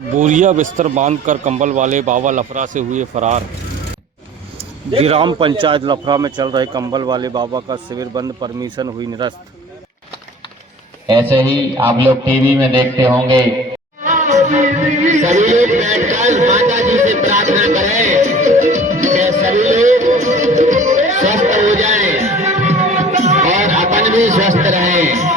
बोरिया बिस्तर बांधकर कंबल वाले बाबा लफड़ा से हुए फरार। ग्राम पंचायत लफड़ा में चल रहे कंबल वाले बाबा का शिविर बंद, परमिशन हुई निरस्त। ऐसे ही आप लोग टीवी में देखते होंगे। सभी लोग बैठकर माता जी से प्रार्थना करें कि सभी लोग स्वस्थ हो जाएं और अपन भी स्वस्थ रहें।